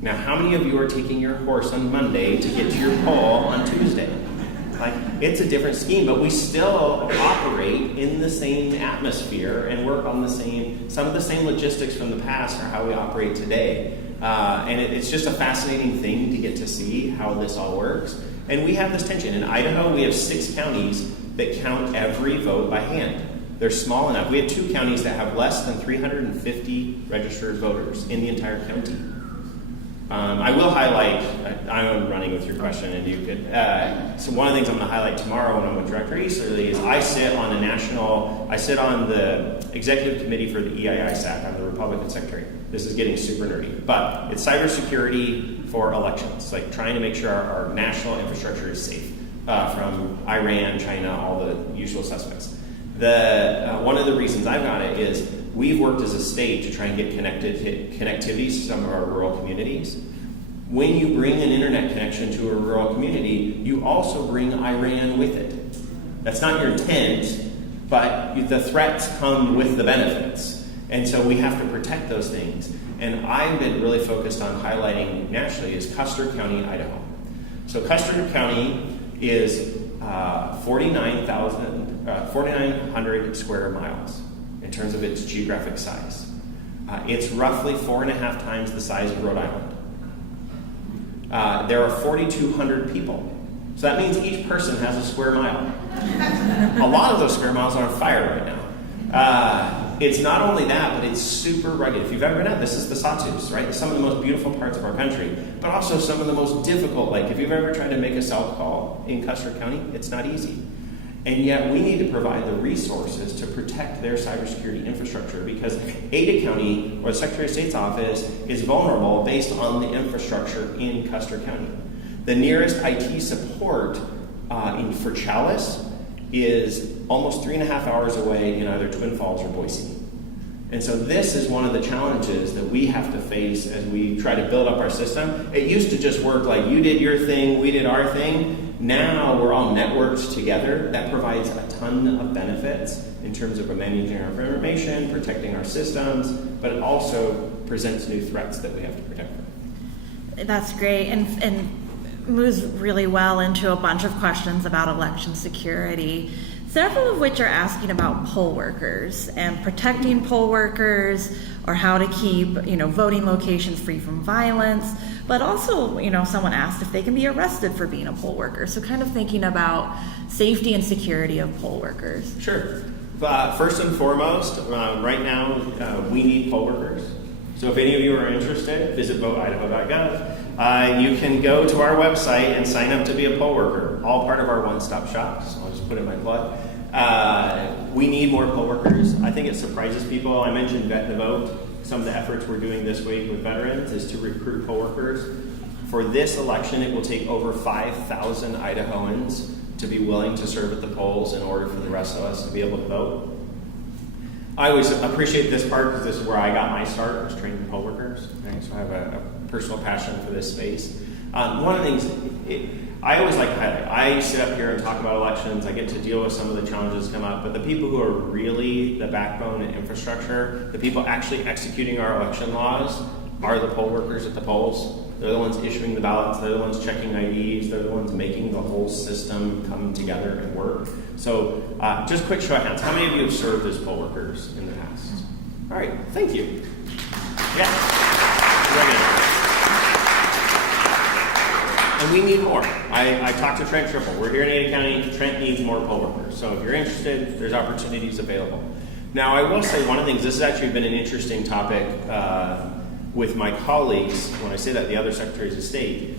Now, how many of you are taking your horse on Monday to get to your poll on Tuesday? Like, it's a different scheme, but we still operate in the same atmosphere and work on some of the same logistics from the past are how we operate today. And it's just a fascinating thing to get to see how this all works. And we have this tension. In Idaho, we have 6 counties that count every vote by hand. They're small enough. We have 2 counties that have less than 350 registered voters in the entire county. I will highlight, I'm running with your question and you could, so one of the things I'm going to highlight tomorrow when I'm with Director Easterly is I sit on the executive committee for the EII-SAC. I'm the Republican secretary. This is getting super nerdy, but it's cybersecurity for elections, like trying to make sure our national infrastructure is safe from Iran, China, all the usual suspects. One of the reasons I've got it is we've worked as a state to try and get connectivity to some of our rural communities. When you bring an internet connection to a rural community, you also bring Iran with it. That's not your intent, but the threats come with the benefits. And so we have to protect those things. And I've been really focused on highlighting nationally is Custer County, Idaho. So Custer County is 4,900 square miles in terms of its geographic size. It's roughly 4.5 times the size of Rhode Island. There are 4,200 people. So that means each person has a square mile. A lot of those square miles are on fire right now. It's not only that, but it's super rugged. If you've ever been out, this is the Sawtooth, right? Some of the most beautiful parts of our country, but also some of the most difficult. Like if you've ever tried to make a cell call in Custer County, it's not easy. And yet we need to provide the resources to protect their cybersecurity infrastructure because Ada County, or the Secretary of State's office, is vulnerable based on the infrastructure in Custer County. The nearest IT support for Chalice is almost 3.5 hours away in either Twin Falls or Boise. And so this is one of the challenges that we have to face as we try to build up our system. It used to just work like you did your thing, we did our thing. Now we're all networked together. That provides a ton of benefits in terms of managing our information, protecting our systems, but it also presents new threats that we have to protect from. That's great, and moves really well into a bunch of questions about election security, several of which are asking about poll workers and protecting poll workers or how to keep, voting locations free from violence. But also, someone asked if they can be arrested for being a poll worker. So kind of thinking about safety and security of poll workers. Sure. First and foremost, right now, we need poll workers. So if any of you are interested, visit voteidaho.gov. You can go to our website and sign up to be a poll worker, all part of our one-stop shop. So I'll just put in my plug. We need more poll workers. I think it surprises people. I mentioned Vet to Vote. Some of the efforts we're doing this week with veterans is to recruit poll workers. For this election, it will take over 5,000 Idahoans to be willing to serve at the polls in order for the rest of us to be able to vote. I always appreciate this part because this is where I got my start, was training poll workers. Okay? So I have a personal passion for this space. One of the things I always like to highlight, I sit up here and talk about elections, I get to deal with some of the challenges that come up, but the people who are really the backbone and infrastructure, the people actually executing our election laws, are the poll workers at the polls. They're the ones issuing the ballots, they're the ones checking IDs, they're the ones making the whole system come together and work. So just quick show of hands, how many of you have served as poll workers in the past? All right, thank you. Yeah. And we need more. I talked to Trent Triple. We're here in Ada County. Trent needs more poll workers. So if you're interested, there's opportunities available. Now, I will say one of the things, this has actually been an interesting topic with my colleagues, when I say that, the other secretaries of state.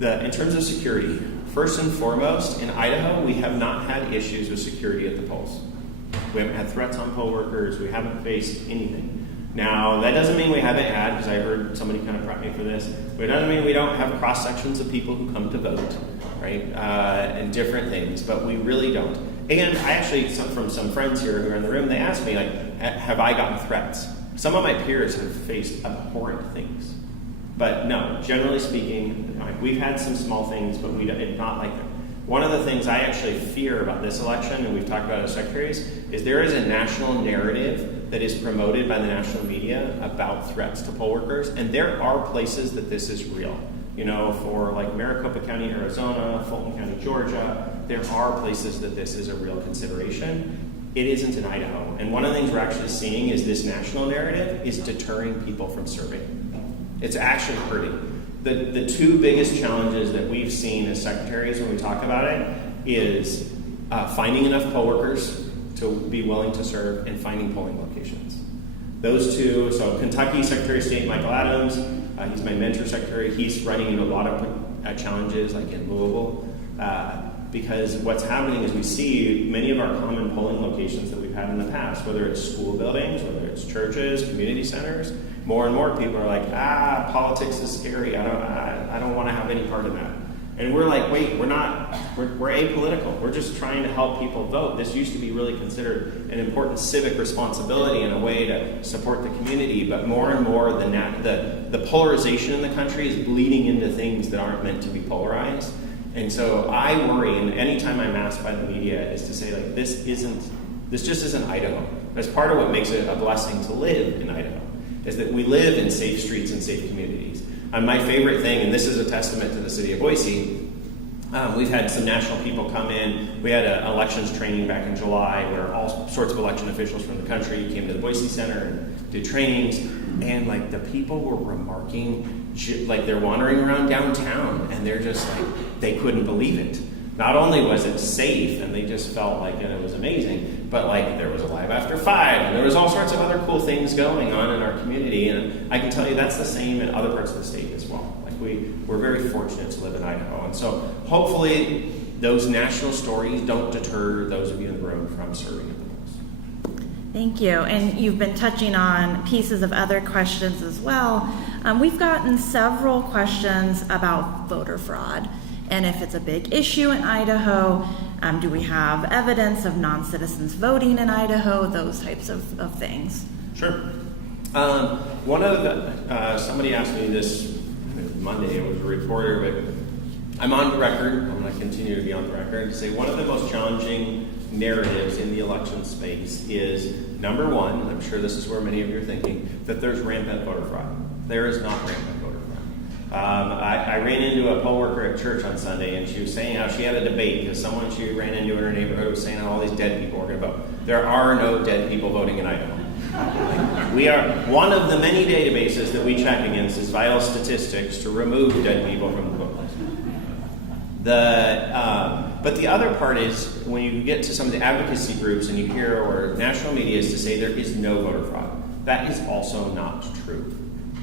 In terms of security, first and foremost, in Idaho, we have not had issues with security at the polls. We haven't had threats on poll workers. We haven't faced anything. Now, that doesn't mean we haven't had, because I heard somebody kind of prep me for this, but it doesn't mean we don't have cross sections of people who come to vote, right, and different things, but we really don't. And I actually, from some friends here who are in the room, they asked me, like, have I gotten threats? Some of my peers have faced abhorrent things. But no, generally speaking, like, we've had some small things, but it's not like that. One of the things I actually fear about this election, and we've talked about it as secretaries, is there is a national narrative that is promoted by the national media about threats to poll workers, and there are places that this is real. You know, for like Maricopa County, Arizona, Fulton County, Georgia, there are places that this is a real consideration. It isn't in Idaho. And one of the things we're actually seeing is this national narrative is deterring people from serving. It's actually hurting. The two biggest challenges that we've seen as secretaries when we talk about it is finding enough poll workers to be willing to serve and finding polling locations. Those two, so Kentucky Secretary of State Michael Adams, he's my mentor secretary, he's running into a lot of challenges like in Louisville, because what's happening is we see many of our common polling locations that we've had in the past, whether it's school buildings, whether it's churches, community centers, more and more people are like, politics is scary. I don't want to have any part of that. And we're like, wait, we're apolitical. We're just trying to help people vote. This used to be really considered an important civic responsibility and a way to support the community, but more and more the polarization in the country is bleeding into things that aren't meant to be polarized. And so I worry, and anytime I'm asked by the media, is to say, like, this just isn't Idaho. That's part of what makes it a blessing to live in Idaho, is that we live in safe streets and safe communities. My favorite thing, and this is a testament to the city of Boise, we've had some national people come in. We had an elections training back in July where all sorts of election officials from the country came to the Boise Center and did trainings. And like the people were remarking, like they're wandering around downtown and they're just like, they couldn't believe it. Not only was it safe and they just felt like it was amazing, but like there was a Live After 5 and there was all sorts of other cool things going on in our community. And I can tell you that's the same in other parts of the state as well. Like we're very fortunate to live in Idaho. And so hopefully those national stories don't deter those of you in the room from serving at the polls. Thank you. And you've been touching on pieces of other questions as well. We've gotten several questions about voter fraud. And if it's a big issue in Idaho, do we have evidence of non-citizens voting in Idaho, those types of things? Sure. Somebody asked me this Monday, it was a reporter, but I'm on record, I'm going to continue to be on the record, to say one of the most challenging narratives in the election space is, number one, and I'm sure this is where many of you are thinking, that there's rampant voter fraud. There is not rampant voter fraud. I ran into a poll worker at church on Sunday, and she was saying how she had a debate because someone she ran into in her neighborhood was saying how all these dead people were going to vote. There are no dead people voting in Idaho. We are one of the many databases that we check against is Vital Statistics to remove dead people from the vote list. But the other part is when you get to some of the advocacy groups and you hear or national media is to say there is no voter fraud. That is also not true.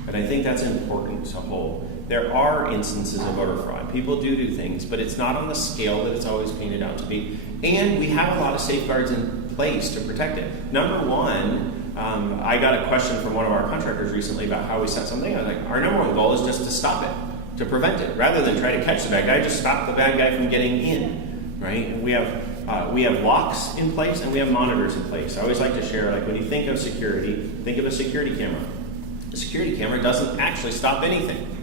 And I think that's important to hold. There are instances of voter fraud. People do things, but it's not on the scale that it's always painted out to be. And we have a lot of safeguards in place to protect it. Number one, I got a question from one of our contractors recently about how we set something. I was like, our number one goal is just to stop it, to prevent it. Rather than try to catch the bad guy, just stop the bad guy from getting in, right? And we have locks in place and we have monitors in place. I always like to share, like when you think of security, think of a security camera. A security camera doesn't actually stop anything.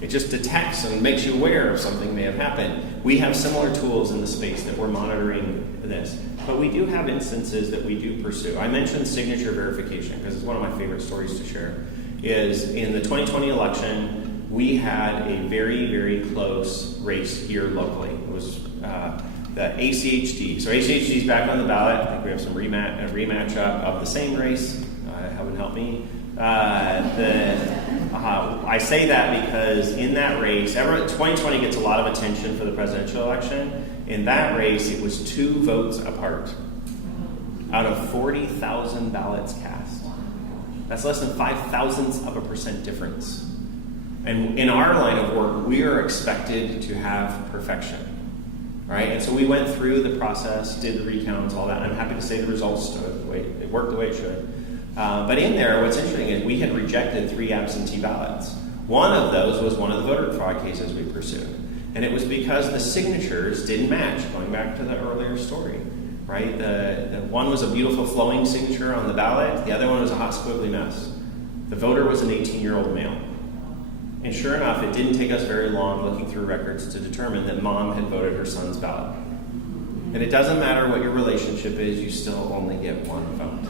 It just detects and makes you aware of something may have happened. We have similar tools in the space that we're monitoring this. But we do have instances that we do pursue. I mentioned signature verification because it's one of my favorite stories to share. Is in the 2020 election, we had a very, very close race here locally. It was the ACHD. So ACHD is back on the ballot. I think we have some rematch of the same race. Heaven help me. I say that because in that race, 2020 gets a lot of attention for the presidential election. In that race, it was 2 votes apart out of 40,000 ballots cast. That's less than 0.005% difference. And in our line of work, we are expected to have perfection, right? And so we went through the process, did the recounts, all that. I'm happy to say the results it worked the way it should. But in there, what's interesting is we had rejected 3 absentee ballots. One of those was one of the voter fraud cases we pursued. And it was because the signatures didn't match, going back to the earlier story, right? The one was a beautiful flowing signature on the ballot. The other one was a hot squiggly mess. The voter was an 18-year-old male. And sure enough, it didn't take us very long looking through records to determine that mom had voted her son's ballot. And it doesn't matter what your relationship is, you still only get one vote.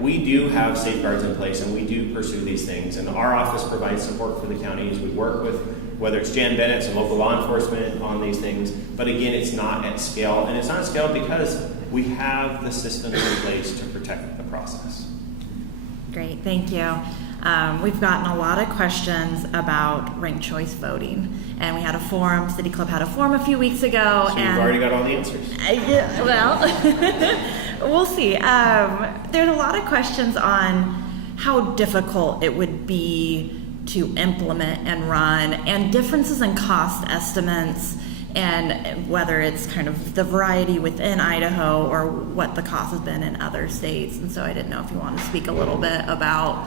We do have safeguards in place, and we do pursue these things. And our office provides support for the counties. We work with, whether it's Jan Bennett and local law enforcement on these things. But again, it's not at scale. And it's not at scale because we have the systems in place to protect the process. Great, thank you. We've gotten a lot of questions about ranked choice voting, and we had a forum. City Club had a forum a few weeks ago. So you've already got all the answers. Yeah, well, we'll see. There's a lot of questions on how difficult it would be to implement and run, and differences in cost estimates, and whether it's kind of the variety within Idaho or what the cost has been in other states. And so I didn't know if you want to speak a little bit about,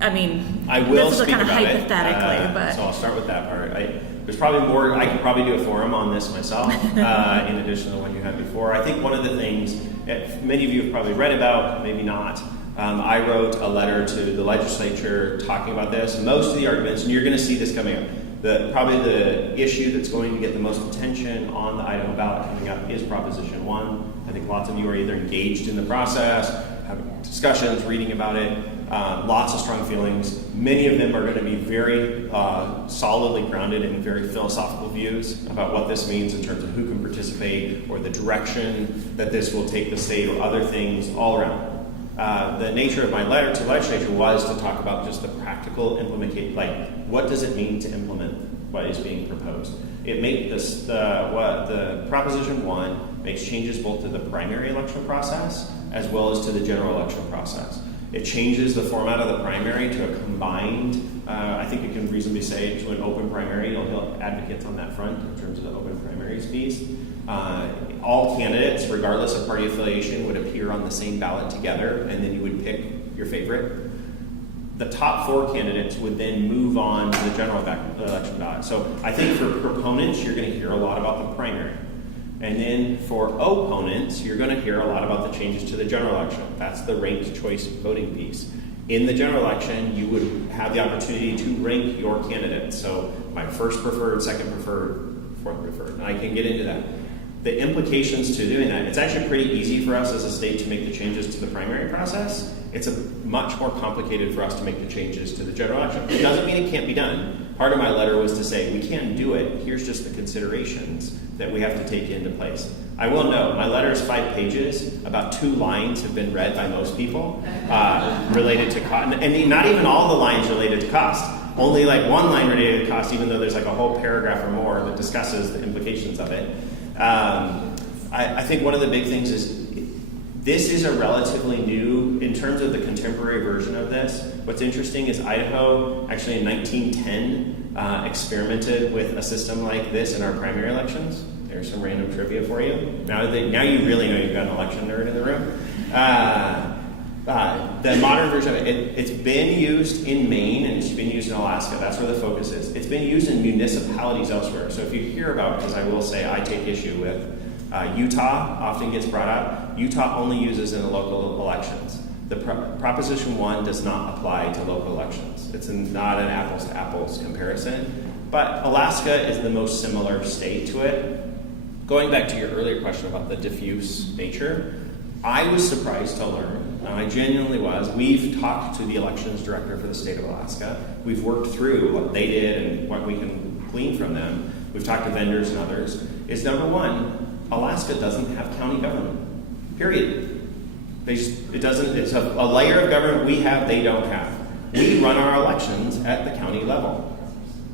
I mean, I will this is speak kind of about hypothetically, it, but so I'll start with that part. There's probably more. I could probably do a forum on this myself, in addition to the one you had before. I think one of the things that many of you have probably read about, maybe not. I wrote a letter to the legislature talking about this. Most of the arguments, and you're going to see this coming up. Probably the issue that's going to get the most attention on the Idaho ballot coming up is Proposition 1. I think lots of you are either engaged in the process, having discussions, reading about it, lots of strong feelings. Many of them are going to be very solidly grounded in very philosophical views about what this means in terms of who can participate or the direction that this will take the state or other things all around. The nature of my letter to the legislature was to talk about just the practical implementation, like what does it mean to implement what is being proposed. It made this the Proposition 1 makes changes both to the primary election process as well as to the general election process. It changes the format of the primary to a combined, I think you can reasonably say, to an open primary. You'll hear advocates on that front in terms of the open primaries piece. All candidates, regardless of party affiliation, would appear on the same ballot together, and then you would pick your favorite. The top 4 candidates would then move on to the general election ballot. So I think for proponents, you're going to hear a lot about the primary. And then for opponents, you're going to hear a lot about the changes to the general election. That's the ranked choice voting piece. In the general election, you would have the opportunity to rank your candidates. So my first preferred, second preferred, fourth preferred. And I can get into that. The implications to doing that, it's actually pretty easy for us as a state to make the changes to the primary process. It's much more complicated for us to make the changes to the general election. It doesn't mean it can't be done. Part of my letter was to say, we can do it. Here's just the considerations that we have to take into place. I will note, my letter is 5 pages. About 2 lines have been read by most people related to cost. And not even all the lines related to cost. Only like 1 line related to cost, even though there's like a whole paragraph or more that discusses the implications of it. I think one of the big things is this is a relatively new, in terms of the contemporary version of this. What's interesting is Idaho actually in 1910 experimented with a system like this in our primary elections. There's some random trivia for you. Now you really know you've got an election nerd in the room. The modern version of it, it's been used in Maine and it's been used in Alaska. That's where the focus is. It's been used in municipalities elsewhere. So if you hear about, because I will say I take issue with, Utah often gets brought up. Utah only uses in the local elections. The Proposition 1 does not apply to local elections. It's not an apples to apples comparison. But Alaska is the most similar state to it. Going back to your earlier question about the diffuse nature, I was surprised to learn, and I genuinely was. We've talked to the elections director for the state of Alaska. We've worked through what they did and what we can glean from them. We've talked to vendors and others. Is number one, Alaska doesn't have county government. Period. It's a layer of government we have, they don't have. We run our elections at the county level.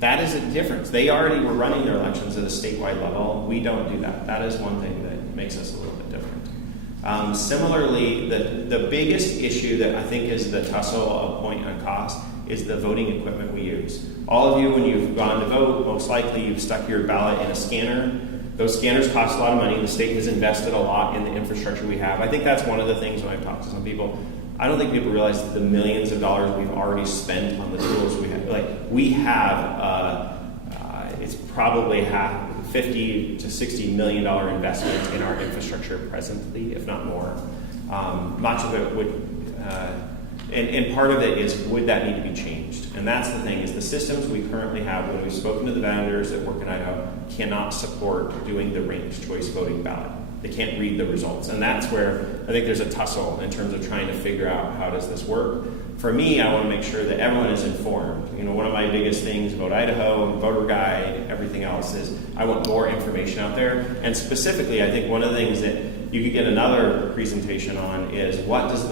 That is a difference. They already were running their elections at a statewide level. We don't do that. That is one thing that makes us a little bit different. Similarly, the biggest issue that I think is the tussle of point on cost is the voting equipment we use. All of you, when you've gone to vote, most likely you've stuck your ballot in a scanner. Those scanners cost a lot of money. The state has invested a lot in the infrastructure we have. I think that's one of the things when I've talked to some people. I don't think people realize the millions of dollars we've already spent on the tools we have. We have, it's probably $50 to $60 million investment in our infrastructure presently, if not more. Much of it would And part of it is, would that need to be changed? And that's the thing, is the systems we currently have, when we've spoken to the vendors that work in Idaho, cannot support doing the ranked choice voting ballot. They can't read the results. And that's where I think there's a tussle in terms of trying to figure out how does this work. For me, I want to make sure that everyone is informed. You know, one of my biggest things about Idaho and voter guide, everything else, is I want more information out there. And specifically, I think one of the things that you could get another presentation on is how does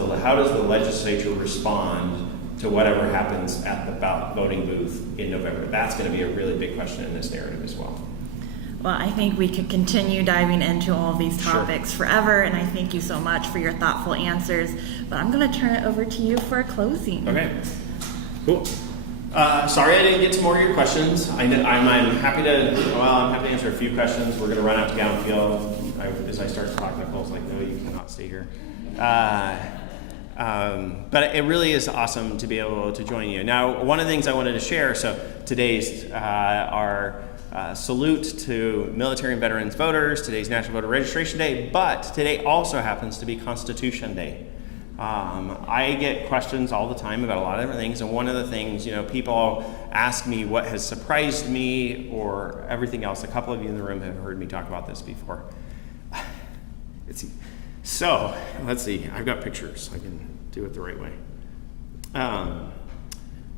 the legislature respond to whatever happens at the ballot voting booth in November? That's going to be a really big question in this narrative as well. Well, I think we could continue diving into all of these topics forever, and I thank you so much for your thoughtful answers. But I'm going to turn it over to you for a closing. Okay, cool. Sorry I didn't get to more of your questions. I'm happy to answer a few questions. We're going to run out to Gown Field. As I start to talk, Nicole's like, no, you cannot stay here. But it really is awesome to be able to join you. Now, one of the things I wanted to share, so today's our salute to military and veterans voters. Today's National Voter Registration Day, but today also happens to be Constitution Day. I get questions all the time about a lot of different things, and one of the things, people ask me what has surprised me or everything else. A couple of you in the room have heard me talk about this before. So, let's see. I've got pictures. I can do it the right way.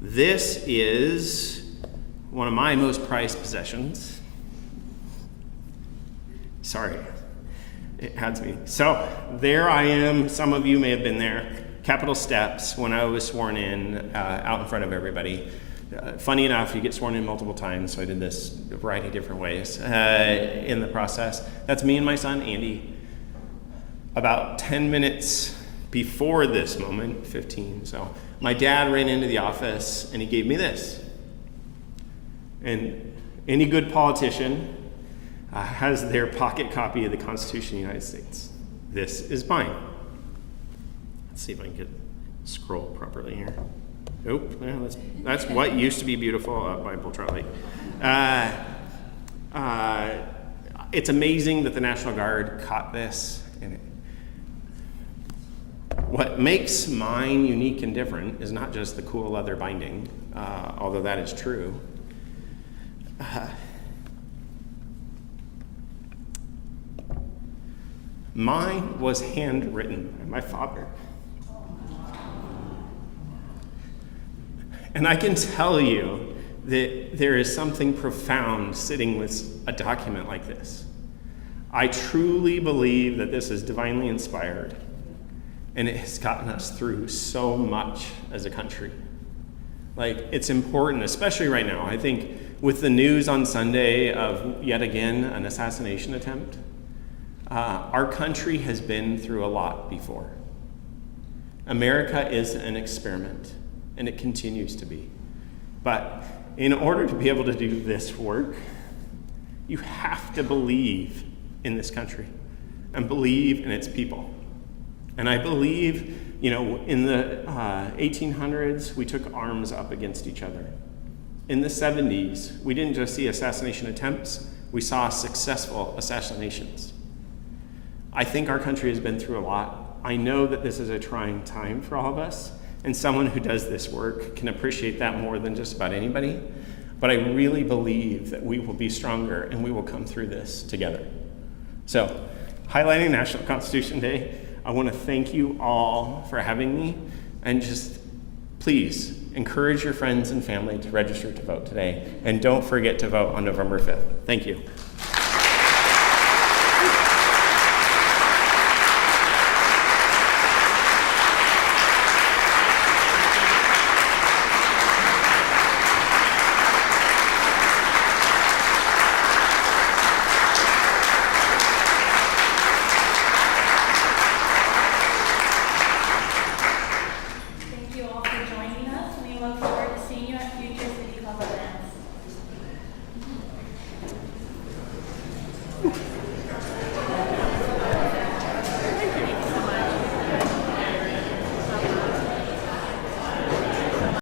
This is one of my most prized possessions. Sorry, it had me. So there I am. Some of you may have been there. Capitol steps when I was sworn in out in front of everybody. Funny enough, you get sworn in multiple times, so I did this a variety of different ways in the process. That's me and my son, Andy. About 10 minutes before this moment, 15, so my dad ran into the office and he gave me this. And any good politician has their pocket copy of the Constitution of the United States. This is mine. Let's see if I can scroll properly here. Oh, yeah, that's what used to be beautiful Bible trolley. It's amazing that the National Guard caught this. And what makes mine unique and different is not just the cool leather binding, although that is true. Mine was handwritten by my father. And I can tell you that there is something profound sitting with a document like this. I truly believe that this is divinely inspired, and it has gotten us through so much as a country. It's important, especially right now. I think with the news on Sunday of yet again an assassination attempt, our country has been through a lot before. America is an experiment, and it continues to be. But in order to be able to do this work, you have to believe in this country and believe in its people. And I believe, in the 1800s, we took arms up against each other. In the 70s, we didn't just see assassination attempts, we saw successful assassinations. I think our country has been through a lot. I know that this is a trying time for all of us, and someone who does this work can appreciate that more than just about anybody. But I really believe that we will be stronger and we will come through this together. So, highlighting National Constitution Day, I want to thank you all for having me, and just please encourage your friends and family to register to vote today. And don't forget to vote on November 5th. Thank you.